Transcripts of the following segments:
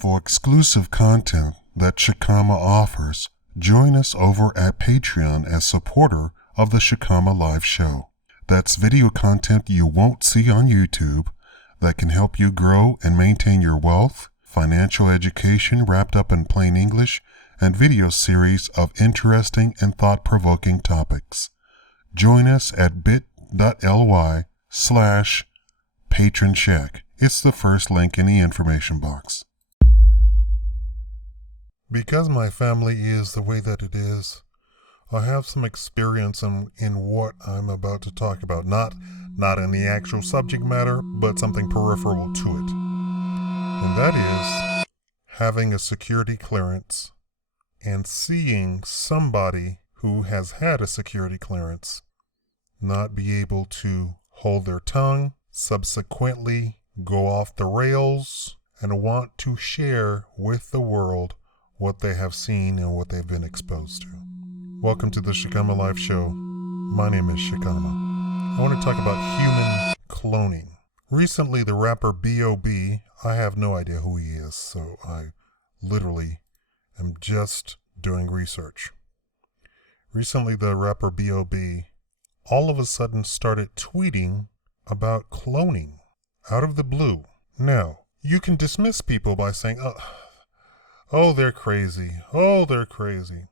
For exclusive content that Shakaama offers, join us over at Patreon as supporter of the Shakaama Live Show. That's video content you won't see on YouTube that can help you grow and maintain your wealth, financial education wrapped up in plain English, and video series of interesting and thought-provoking topics. Join us at bit.ly/PatronShack. It's the first link in the information box. Because my family is the way that it is, I have some experience in what I'm about to talk about. Not in the actual subject matter, but something peripheral to it. And that is having a security clearance and seeing somebody who has had a security clearance not be able to hold their tongue, subsequently go off the rails, and want to share with the world what they have seen and what they've been exposed to. Welcome to the Shakaama Live Show. My name is Shakaama. I want to talk about human cloning. Recently, the rapper b.o.b, I have no idea who he is, so I literally am just doing research. Recently, the rapper b.o.b all of a sudden started tweeting about cloning out of the blue. Now, you can dismiss people by saying, oh, they're crazy. Oh, they're crazy.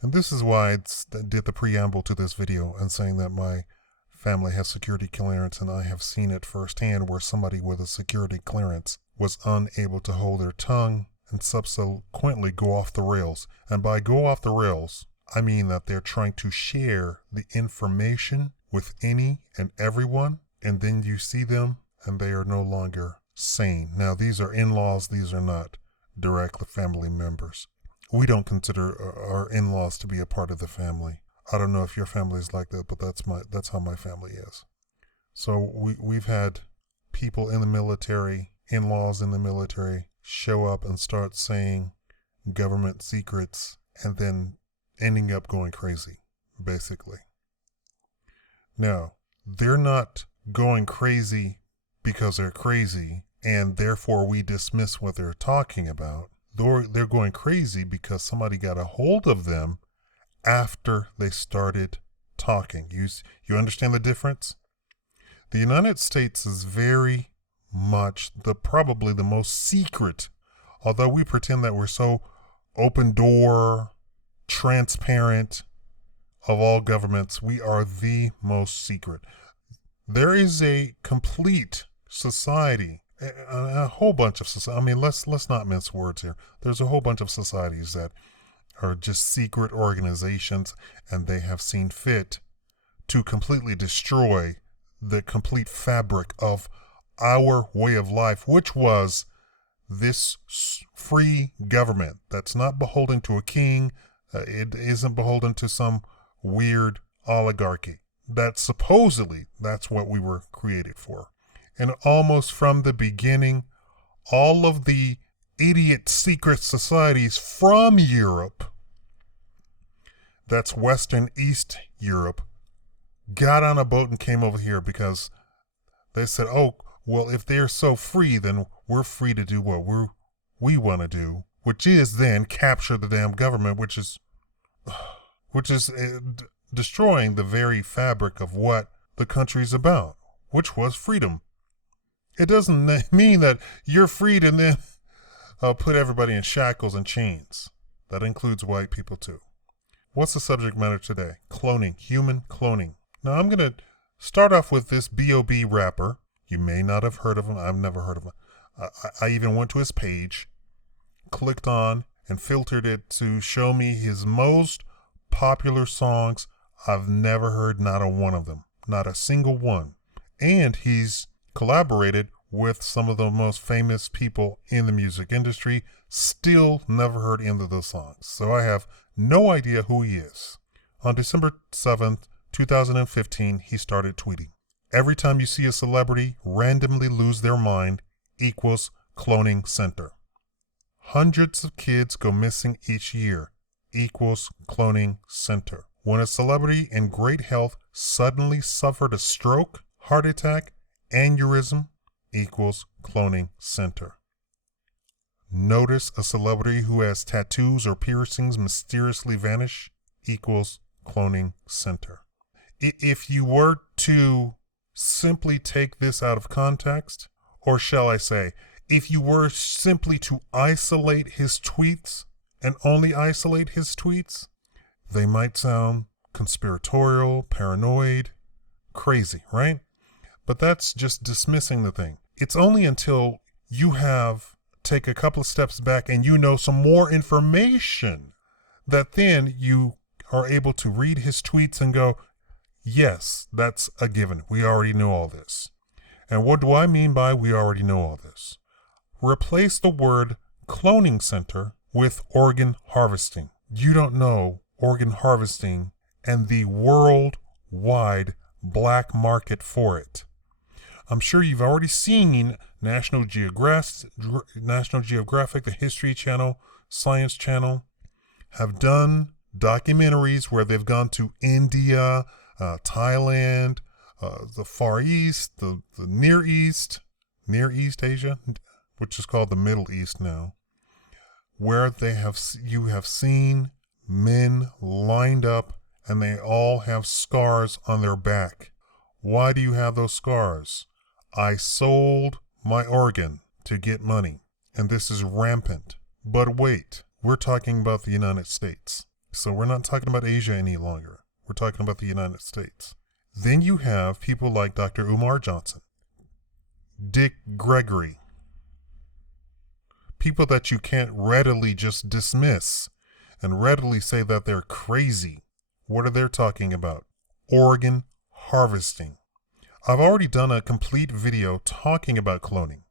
And this is why I did the preamble to this video and saying that my family has security clearance and I have seen it firsthand where somebody with a security clearance was unable to hold their tongue and subsequently go off the rails. And by go off the rails, I mean that they're trying to share the information with any and everyone, and then you see them and they are no longer sane. Now, these are in-laws, these are not direct family members. We don't consider our in-laws to be a part of the family. I don't know if your family is like that, but that's how my family is. So we've had people in the military, in-laws in the military, show up and start saying government secrets and then ending up going crazy, basically. Now, they're not going crazy because they're crazy and therefore we dismiss what they're talking about. They're going crazy because somebody got a hold of them after they started talking. You understand the difference? The United States is very much probably the most secret, although we pretend that we're so open door, transparent of all governments, we are the most secret. There is a complete society, a whole bunch of society. I mean, let's not mince words here. There's a whole bunch of societies that are just secret organizations, and they have seen fit to completely destroy the complete fabric of our way of life, which was this free government that's not beholden to a king. It isn't beholden to some weird oligarchy. That's what we were created for. And almost from the beginning, all of the idiot secret societies from Europe, that's Western East Europe, got on a boat and came over here because they said, oh, well, if they're so free, then we're free to do what we want to do, which is then capture the damn government, which is destroying the very fabric of what the country's about, which was freedom. It doesn't mean that you're free to then put everybody in shackles and chains. That includes white people too. What's the subject matter today? Cloning, human cloning. Now I'm going to start off with this b.o.b rapper. You may not have heard of him. I've never heard of him. I even went to his page, clicked on, and filtered it to show me his most popular songs. I've never heard not a one of them, not a single one. And he's collaborated with some of the most famous people in the music industry. Still never heard any of those songs. So I have no idea who he is. On December 7th, 2015, he started tweeting. Every time you see a celebrity randomly lose their mind equals cloning center. Hundreds of kids go missing each year equals cloning center. When a celebrity in great health suddenly suffered a stroke, heart attack, aneurysm equals cloning center. Notice a celebrity who has tattoos or piercings mysteriously vanish equals cloning center. If you were to simply take this out of context, or shall I say, if you were simply to isolate his tweets and only isolate his tweets, they might sound conspiratorial, paranoid, crazy, right? But that's just dismissing the thing. It's only until you take a couple of steps back and you know some more information that then you are able to read his tweets and go, yes, that's a given. We already know all this. And what do I mean by we already know all this? Replace the word cloning center with organ harvesting. You don't know organ harvesting and the worldwide black market for it. I'm sure you've already seen National Geographic, the History Channel, Science Channel, have done documentaries where they've gone to India, Thailand, the Far East, the Near East Asia, which is called the Middle East now, where you have seen men lined up and they all have scars on their back. Why do you have those scars? I sold my organ to get money, and this is rampant. But wait, we're talking about the United States. So we're not talking about Asia any longer. We're talking about the United States. Then you have people like Dr. Umar Johnson, Dick Gregory, people that you can't readily just dismiss and readily say that they're crazy. What are they talking about? Organ harvesting. I've already done a complete video talking about cloning.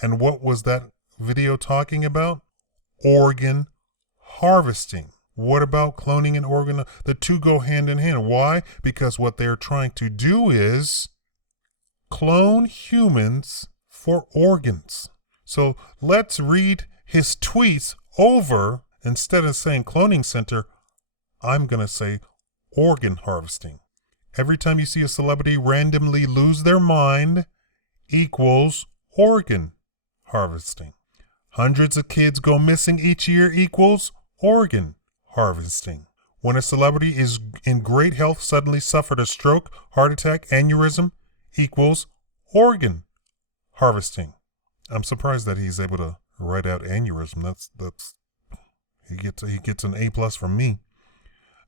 And what was that video talking about? Organ harvesting. What about cloning and organ? The two go hand in hand. Why? Because what they're trying to do is clone humans for organs. So let's read his tweets over. Instead of saying cloning center, I'm going to say organ harvesting. Every time you see a celebrity randomly lose their mind equals organ harvesting. Hundreds of kids go missing each year equals organ harvesting. When a celebrity is in great health suddenly suffered a stroke, heart attack, aneurysm equals organ harvesting. I'm surprised that he's able to write out aneurysm. He gets an A+ from me.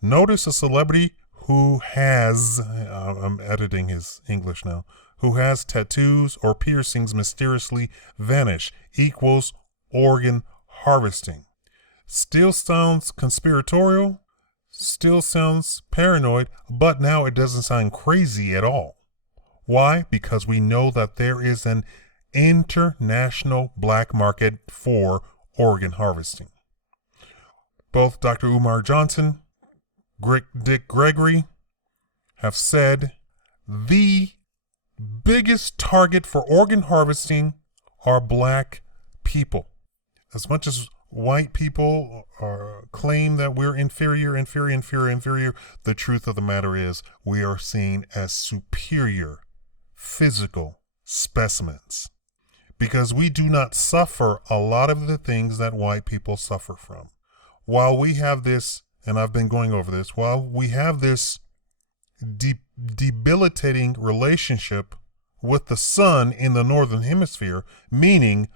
Notice a celebrity who has, I'm editing his English now, who has tattoos or piercings mysteriously vanish equals organ harvesting. Still sounds conspiratorial, still sounds paranoid, but now it doesn't sound crazy at all. Why? Because we know that there is an international black market for organ harvesting. Both Dr. Umar Johnson, Dick Gregory have said the biggest target for organ harvesting are black people. As much as white people claim that we're inferior, the truth of the matter is we are seen as superior physical specimens because we do not suffer a lot of the things that white people suffer from. While we have this, and I've been going over this, while we have this debilitating relationship with the sun in the northern hemisphere, meaning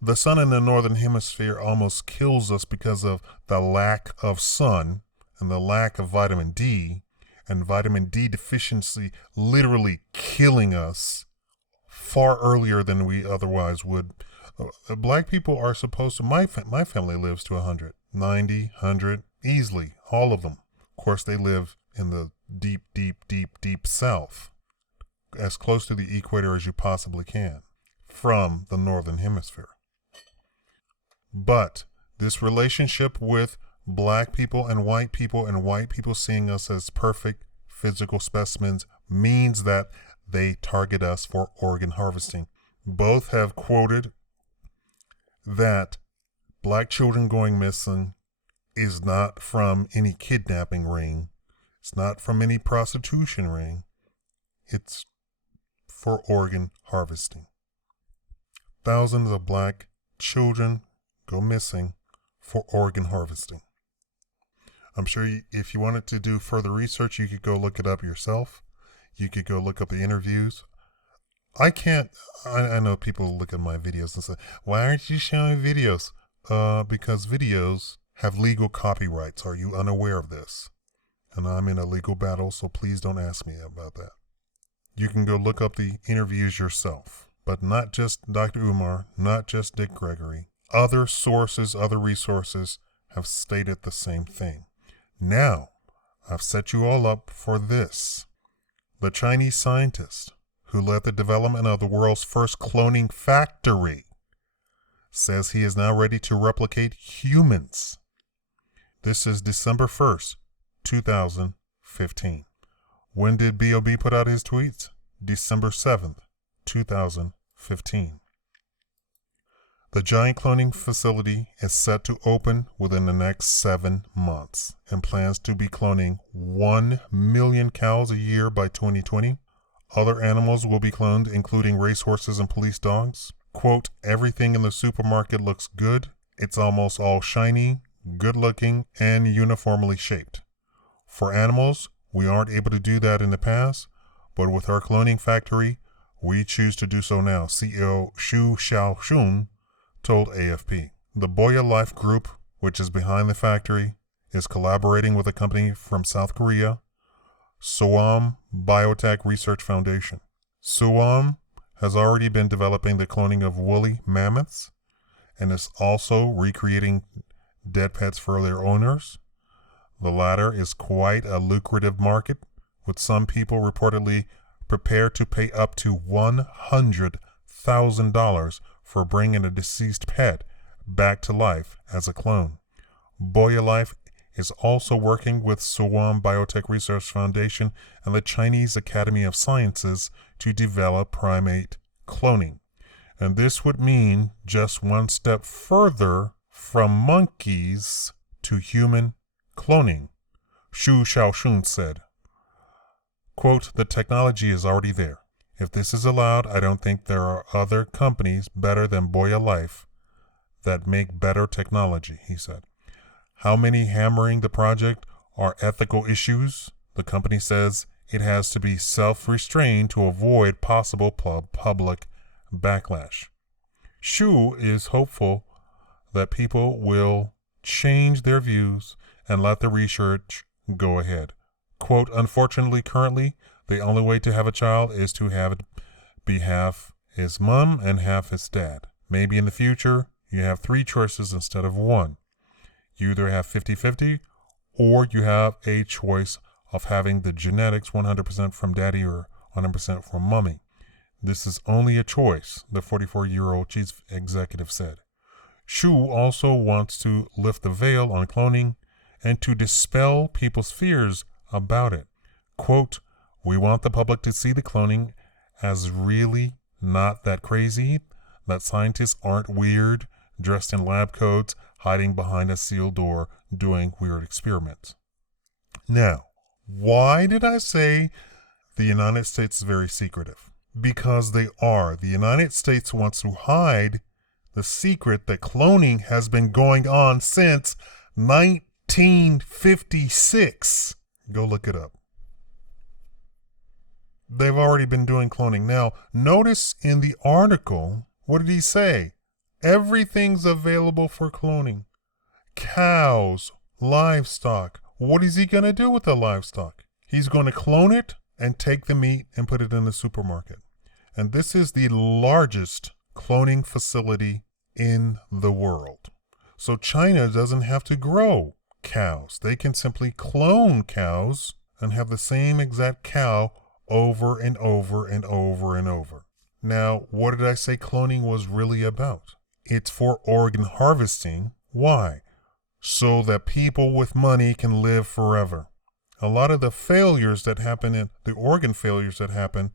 the sun in the northern hemisphere almost kills us because of the lack of sun and the lack of vitamin D, and vitamin D deficiency literally killing us far earlier than we otherwise would. Black people are supposed to, my family lives to 100, 90, 100, easily, all of them. Of course, they live in the deep south, as close to the equator as you possibly can from the northern hemisphere. But this relationship with black people and white people seeing us as perfect physical specimens means that they target us for organ harvesting. Both have quoted that black children going missing is not from any kidnapping ring. It's not from any prostitution ring. It's for organ harvesting. Thousands of black children go missing for organ harvesting. I'm sure if you wanted to do further research, you could go look it up yourself. You could go look up the interviews. I know people look at my videos and say, why aren't you showing videos? Because videos have legal copyrights. Are you unaware of this? And I'm in a legal battle, so please don't ask me about that. You can go look up the interviews yourself, but not just Dr. Umar, not just Dick Gregory. Other sources, other resources have stated the same thing. Now, I've set you all up for this. The Chinese scientist who led the development of the world's first cloning factory says he is now ready to replicate humans. This is December 1st, 2015. When did b.o.b put out his tweets? December 7th, 2015. The giant cloning facility is set to open within the next 7 months and plans to be cloning 1 million cows a year by 2020. Other animals will be cloned, including racehorses and police dogs. Quote, everything in the supermarket looks good. It's almost all shiny, good looking, and uniformly shaped. For animals, we aren't able to do that in the past, but with our cloning factory, we choose to do so now, CEO Xu Xiaoxun told AFP. The Boya Life Group, which is behind the factory, is collaborating with a company from South Korea, SOAM Biotech Research Foundation. SOAM has already been developing the cloning of woolly mammoths and is also recreating dead pets for their owners. The latter is quite a lucrative market, with some people reportedly prepared to pay up to $100,000 for bringing a deceased pet back to life as a clone. Boya Life is also working with SOAM Biotech Research Foundation and the Chinese Academy of Sciences to develop primate cloning. And this would mean just one step further from monkeys to human cloning, Xu Xiaoxun said. Quote, the technology is already there. If this is allowed, I don't think there are other companies better than Boya Life that make better technology, he said. How many hammering the project are ethical issues? The company says it has to be self-restrained to avoid possible public backlash. Xu is hopeful that people will change their views and let the research go ahead. Quote, unfortunately, currently, the only way to have a child is to have it be half his mom and half his dad. Maybe in the future, you have 3 choices instead of 1. You either have 50-50 or you have a choice of having the genetics 100% from daddy or 100% from mommy. This is only a choice, the 44-year-old chief executive said. Xu also wants to lift the veil on cloning and to dispel people's fears about it. Quote, we want the public to see the cloning as really not that crazy, that scientists aren't weird, dressed in lab coats, hiding behind a sealed door, doing weird experiments. Now, why did I say the United States is very secretive? Because they are. The United States wants to hide the secret that cloning has been going on since 1956. Go look it up. They've already been doing cloning. Now, notice in the article, what did he say? Everything's available for cloning. Cows, livestock. What is he going to do with the livestock? He's going to clone it and take the meat and put it in the supermarket. And this is the largest cloning facility in the world. So China doesn't have to grow cows. They can simply clone cows and have the same exact cow over and over and over and over. Now, what did I say cloning was really about? It's for organ harvesting. Why? So that people with money can live forever. A lot of the failures that happen, in the organ failures that happen,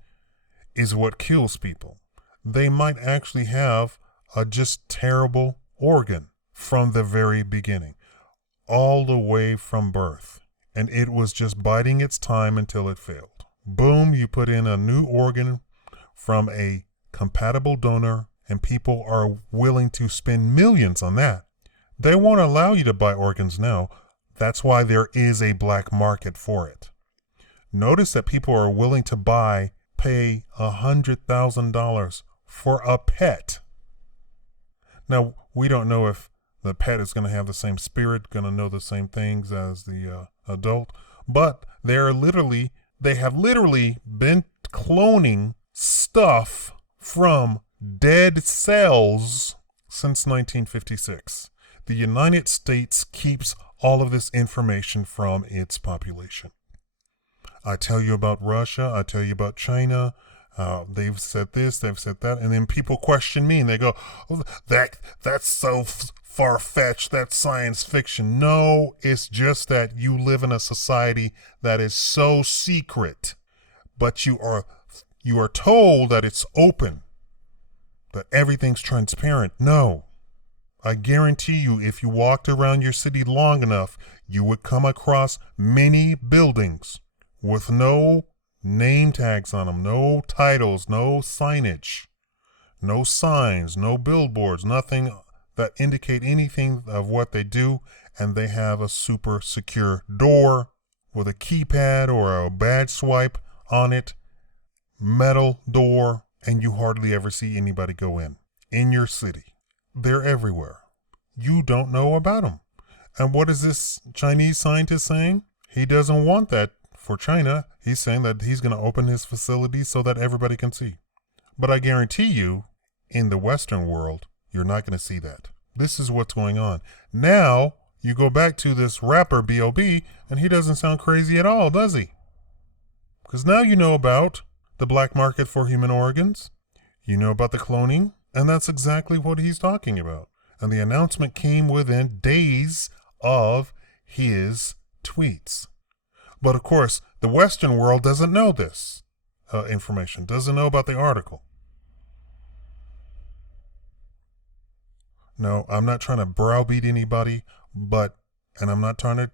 is what kills people. They might actually have a just terrible organ from the very beginning, all the way from birth. And it was just biding its time until it failed. Boom, you put in a new organ from a compatible donor and people are willing to spend millions on that. They won't allow you to buy organs now. That's why there is a black market for it. Notice that people are willing to pay $100,000 for a pet. Now, we don't know if the pet is going to have the same spirit, going to know the same things as the adult, but they have literally been cloning stuff from dead cells since 1956. The United States keeps all of this information from its population. I tell you about Russia, I tell you about China, they've said this, they've said that, and then people question me and they go, oh, that's so far-fetched, that's science fiction. No, it's just that you live in a society that is so secret, but you are told that it's open, that everything's transparent. No, I guarantee you, if you walked around your city long enough, you would come across many buildings with no name tags on them, no titles, no signage, no signs, no billboards, nothing that indicate anything of what they do, and they have a super secure door with a keypad or a badge swipe on it, metal door, and you hardly ever see anybody go in your city. They're everywhere. You don't know about them. And what is this Chinese scientist saying? He doesn't want that for China. He's saying that he's going to open his facility so that everybody can see. But I guarantee you, in the Western world, you're not going to see that. This is what's going on. Now, you go back to this rapper B.o.b, and he doesn't sound crazy at all, does he? Because now you know about the black market for human organs. You know about the cloning, and that's exactly what he's talking about. And the announcement came within days of his tweets. But of course, the Western world doesn't know this information, doesn't know about the article. No, I'm not trying to browbeat anybody, and I'm not trying to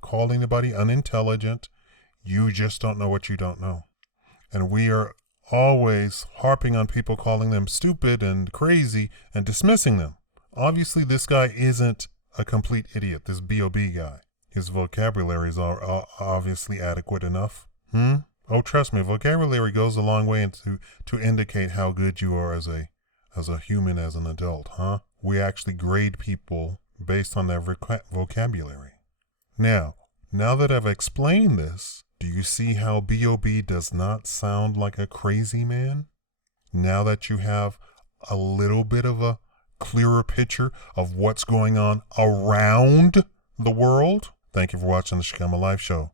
call anybody unintelligent. You just don't know what you don't know. And we are always harping on people, calling them stupid and crazy and dismissing them. Obviously, this guy isn't a complete idiot, this B.o.b guy. His vocabulary is obviously adequate enough. Oh, trust me, vocabulary goes a long way to indicate how good you are as a human, as an adult, huh? We actually grade people based on their vocabulary. Now that I've explained this, do you see how B.o.b does not sound like a crazy man? Now that you have a little bit of a clearer picture of what's going on around the world? Thank you for watching the Shakaama Live Show.